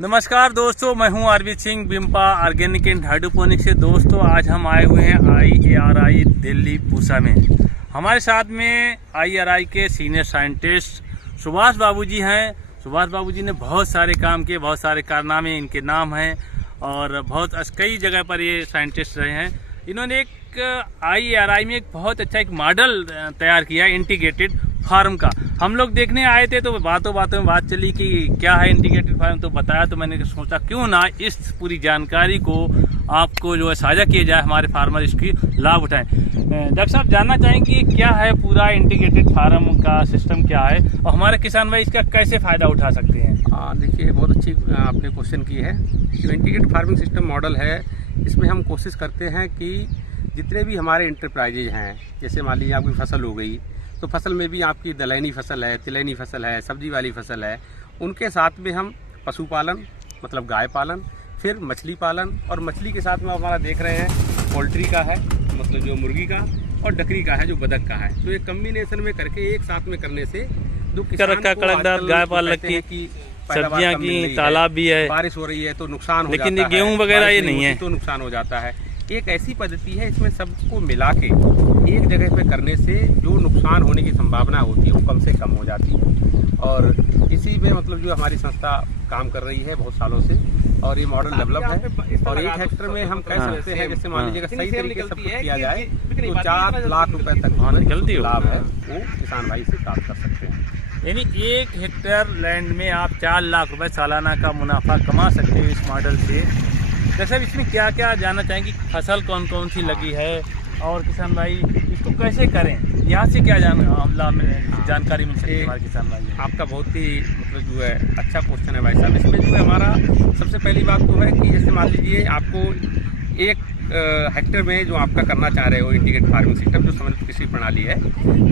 नमस्कार दोस्तों, मैं हूं Arvind Singh Bimpa organic and hydroponics से। दोस्तों आज हम आए हुए हैं IARI दिल्ली पूसा में। हमारे साथ में IARI के सीनियर साइंटिस्ट सुभाष बाबू जी हैं। सुभाष बाबू जी ने बहुत सारे काम किए, बहुत सारे कारनामे इनके नाम हैं और बहुत कई जगह पर ये साइंटिस्ट रहे हैं। इन्होंने एक IARI में एक बहुत अच्छा एक मॉडल तैयार किया इंटीग्रेटेड फार्म का। हम लोग देखने आए थे तो बातों में बात चली कि क्या है इंटीग्रेटेड फार्म, तो बताया, तो मैंने सोचा क्यों ना इस पूरी जानकारी को आपको जो है साझा किया जाए, हमारे फार्मर इसकी लाभ उठाएं। डॉक्टर साहब जानना चाहेंगे क्या है पूरा इंटीग्रेटेड फार्म का सिस्टम क्या है और हमारे किसान भाई इसका कैसे फ़ायदा उठा सकते हैं? देखिए, बहुत अच्छी आपने क्वेश्चन की है। जो इंटीग्रेटेड फार्मिंग सिस्टम मॉडल है, इसमें हम कोशिश करते हैं कि जितने भी हमारे इंटरप्राइजेज हैं, जैसे मान लीजिए आपकी फसल हो गई, तो फसल में भी आपकी दलहनी फसल है, तिलहनी फसल है, सब्जी वाली फसल है, उनके साथ में हम पशुपालन मतलब गाय पालन, फिर मछली पालन, और मछली के साथ में हमारा देख रहे हैं पोल्ट्री का है मतलब जो मुर्गी का, और डकरी का है जो बतख का है। तो एक कम्बिनेशन में करके एक साथ में करने से जो कड़कदार गाय पालन की सब्जियां की तालाब भी है, बारिश हो रही है तो नुकसान हो जाता है, लेकिन गेहूं वगैरह ये नहीं है तो नुकसान हो जाता है। एक ऐसी पद्धति है, इसमें सबको मिला के एक जगह पे करने से जो नुकसान होने की संभावना होती है वो कम से कम हो जाती है। और इसी में मतलब जो हमारी संस्था काम कर रही है बहुत सालों से, और ये मॉडल डेवलप है। और 1 हेक्टर में हम कह सकते हैं, जैसे मान लीजिए सही तरीके से सब कुछ किया जाए तो 4 लाख रुपए तक लाभ है वो किसान भाई से प्राप्त कर सकते हैं। यानी 1 हेक्टेयर लैंड में आप 4 लाख रुपए सालाना का मुनाफा कमा सकते हो इस मॉडल से। जैसे इसमें क्या क्या जानना चाहेंगे, फसल कौन कौन सी लगी है और किसान भाई इसको कैसे करें, यहाँ से क्या जानकारी मिल सकती है हमारे किसान भाई? आपका बहुत ही मतलब जो है अच्छा क्वेश्चन है भाई साहब। इसमें जो है हमारा सबसे पहली बात तो है कि जैसे मान लीजिए आपको 1 हेक्टेयर में जो आपका करना चाह रहे हो इंटीग्रेटेड फार्मिंग सिस्टम जो समन्वित कृषि प्रणाली है,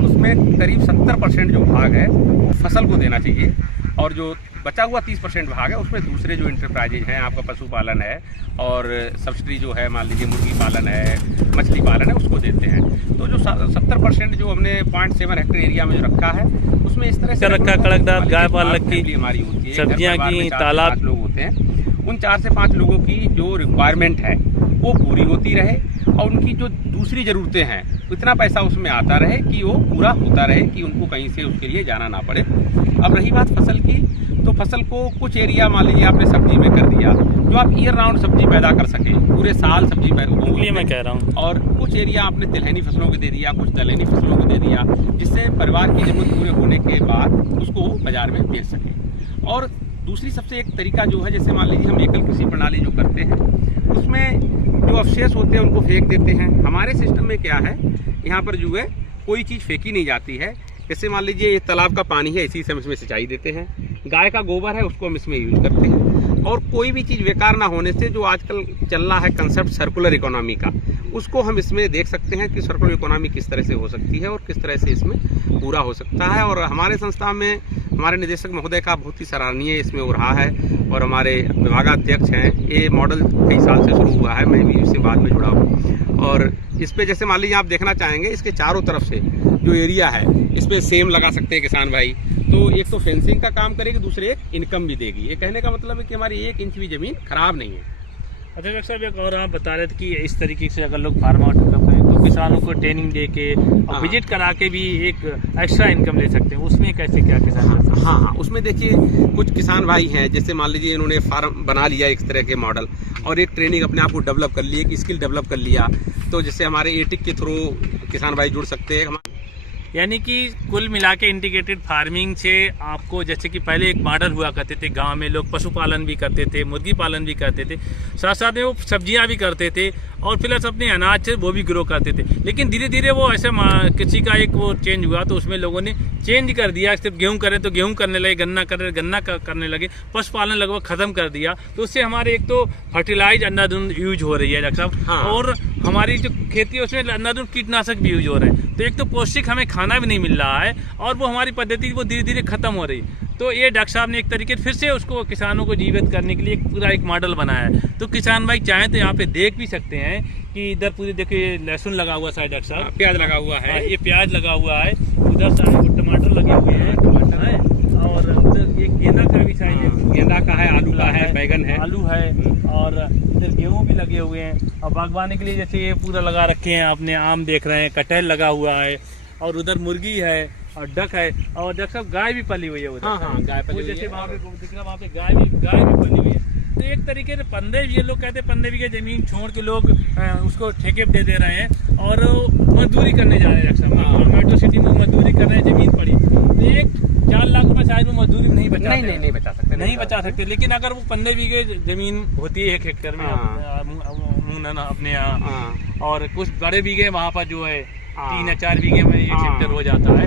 उसमें करीब 70% जो भाग है वो फसल को देना चाहिए, और जो बचा हुआ 30% भाग है उसमें दूसरे जो इंटरप्राइजेज हैं, आपका पशुपालन है और सब्सिडी जो है मान लीजिए मुर्गी पालन है, मछली पालन है, उसको देते हैं। तो जो 70% जो हमने 0.7 हेक्टेयर एरिया में जो रखा है उसमें इस तरह से कड़कदार गाय पालन की हमारी होती है, सब्जियां की तालाब लोग होते हैं, उन 4 से 5 लोगों की जो रिक्वायरमेंट है वो पूरी होती रहे, और उनकी जो दूसरी ज़रूरतें हैं इतना पैसा उसमें आता रहे कि वो पूरा होता रहे, कि उनको कहीं से उसके लिए जाना ना पड़े। अब रही बात फसल की, तो फसल को कुछ एरिया मान लीजिए आपने सब्जी में कर दिया, जो आप ईयर राउंड सब्जी पैदा कर सकें, पूरे साल सब्जी पैदा मैं कह रहा हूँ, और कुछ एरिया आपने तिलहनी फसलों को दे दिया, कुछ दलहनी फसलों को दे दिया, जिससे परिवार की जरूरत पूरे होने के बाद उसको बाजार में बेच सकें। और दूसरी सबसे एक तरीका जो है, जैसे मान लीजिए हम एकल कृषि प्रणाली जो करते हैं उसमें जो अवशेष होते हैं उनको फेंक देते हैं। हमारे सिस्टम में क्या है, यहाँ पर जो है कोई चीज़ फेंकी नहीं जाती है। जैसे मान लीजिए ये तालाब का पानी है, इसी से हम इसमें सिंचाई देते हैं, गाय का गोबर है उसको हम इसमें यूज करते हैं, और कोई भी चीज़ बेकार ना होने से जो आजकल चल रहा है कंसेप्ट सर्कुलर इकोनॉमी का, उसको हम इसमें देख सकते हैं कि सर्कुलर इकोनॉमी किस तरह से हो सकती है और किस तरह से इसमें पूरा हो सकता है। और हमारे संस्था में हमारे निदेशक महोदय का बहुत ही सराहनीय इसमें हो रहा है, और हमारे विभागाध्यक्ष हैं। ये मॉडल कई साल से शुरू हुआ है, मैं भी इससे बाद में जुड़ा हूँ, और इस पे जैसे मान लीजिए आप देखना चाहेंगे इसके चारों तरफ से जो एरिया है इस पर सेम लगा सकते हैं किसान भाई। तो एक तो फेंसिंग का काम करेगी, दूसरे एक इनकम भी देगी। ये कहने का मतलब है कि हमारी 1 इंच भी जमीन खराब नहीं है। अच्छा डॉक्टर साहब, एक और आप बता रहे थे कि इस तरीके से अगर लोग फार्म डेवलप करें तो किसानों को ट्रेनिंग दे के और विजिट करा के भी एक एक्स्ट्रा इनकम ले सकते हैं, उसमें कैसे क्या किसान? हाँ, उसमें देखिए कुछ किसान भाई हैं, जैसे मान लीजिए इन्होंने फार्म बना लिया एक तरह के मॉडल, और एक ट्रेनिंग अपने आप को डेवलप कर ली, एक स्किल डेवलप कर लिया, तो जैसे हमारे एटिक के थ्रू किसान भाई जुड़ सकते हैं। यानी कि कुल मिला के इंटीग्रेटेड फार्मिंग से आपको, जैसे कि पहले एक मॉडल हुआ करते थे, गांव में लोग पशुपालन भी करते थे, मुर्गी पालन भी करते थे, साथ साथ में वो सब्जियां भी करते थे, और प्लस अपने अनाज से वो भी ग्रो करते थे। लेकिन धीरे धीरे वो ऐसे किसी का एक वो चेंज हुआ, तो उसमें लोगों ने चेंज कर दिया, सिर्फ गेहूं करें तो गेहूं करने लगे, गन्ना करें गन्ना करने लगे, पशुपालन लगभग खत्म कर दिया। तो उससे हमारे एक तो फर्टिलाइज अंधाधुंध यूज हो रही है डॉक्टर साहब, और हमारी जो खेती है उसमें अंधाधुंध कीटनाशक भी यूज हो रहे हैं। तो एक तो पौष्टिक हमें खाना भी नहीं मिल रहा है, और वो हमारी पद्धति वो धीरे धीरे खत्म हो रही है। तो ये डॉक्टर साहब ने एक तरीके फिर से उसको किसानों को जीवित करने के लिए पूरा एक मॉडल बनाया है। तो किसान भाई चाहें तो यहाँ पे देख भी सकते हैं कि इधर पूरी देखिए लहसुन लगा हुआ है डॉक्टर साहब, प्याज लगा हुआ है, ये प्याज लगा हुआ है, उधर सारे टमाटर लगे हुए हैं, और उधर ये गेंदा का भी साइज है, गेंदा का है, आलू का है, बैगन है, आलू है, और इधर गेहूं भी लगे हुए हैं। और बागवानी के लिए जैसे ये पूरा लगा रखे हैं आपने, आम देख रहे हैं, कटहल लगा हुआ है, और उधर मुर्गी है और डक है, और डक सब गाय भी पली हुई है उधर। हाँ, गाय पली हुई है। जैसे वहाँ पे दिख रहा, वहाँ पे गाय भी पली हुई है। तो एक तरीके से 15 ये लोग कहते हैं 15 बीघे जमीन छोड़ के लोग उसको ठेके पे दे रहे हैं और मजदूरी करने जा रहे हैं। अक्सर मेट्रो सिटी में मजदूरी कर रहे हैं, जमीन पड़ी। तो एक 4 लाख रुपए शायद में मजदूरी नहीं बचा नहीं बचा सकते, नहीं बचा सकते। लेकिन अगर वो 15 बीघे जमीन होती है 1 हेक्टेयर में अपने यहाँ, और कुछ बड़े बीघे वहाँ पर जो है 3 या 4 बीघे में 1 हेक्टेयर हो जाता है,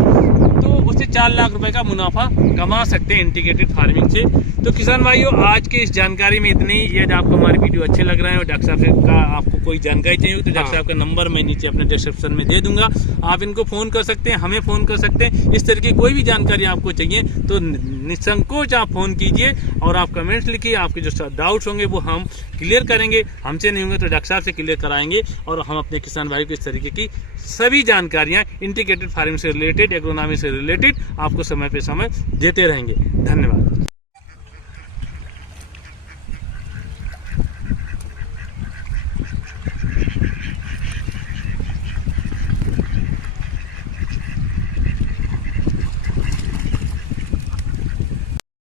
तो उससे 4 लाख रुपए का मुनाफा कमा सकते हैं इंटीग्रेटेड फार्मिंग से। तो किसान भाइयों, आज के इस जानकारी में इतनी ही। यदि आपको हमारी वीडियो अच्छे लग रहे हैं और डॉक्टर साहब का आपको कोई जानकारी चाहिए हो तो डॉक्टर साहब का नंबर मैं नीचे अपने डिस्क्रिप्शन में दे दूंगा, आप इनको फ़ोन कर सकते हैं, हमें फ़ोन कर सकते हैं। इस तरह की कोई भी जानकारी आपको चाहिए तो निसंकोच आप फ़ोन कीजिए और आप कमेंट्स लिखिए। आपके जो डाउट्स होंगे वो हम क्लियर करेंगे, हमसे नहीं होंगे तो डॉक्टर साहब से क्लियर कराएंगे। और हम अपने किसान भाइयों को इस तरीके की सभी जानकारियाँ इंटीग्रेटेड फार्मिंग से रिलेटेड, एग्रोनॉमी से रिलेटेड आपको समय पे समय देते रहेंगे। धन्यवाद।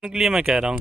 के लिए मैं कह रहा हूँ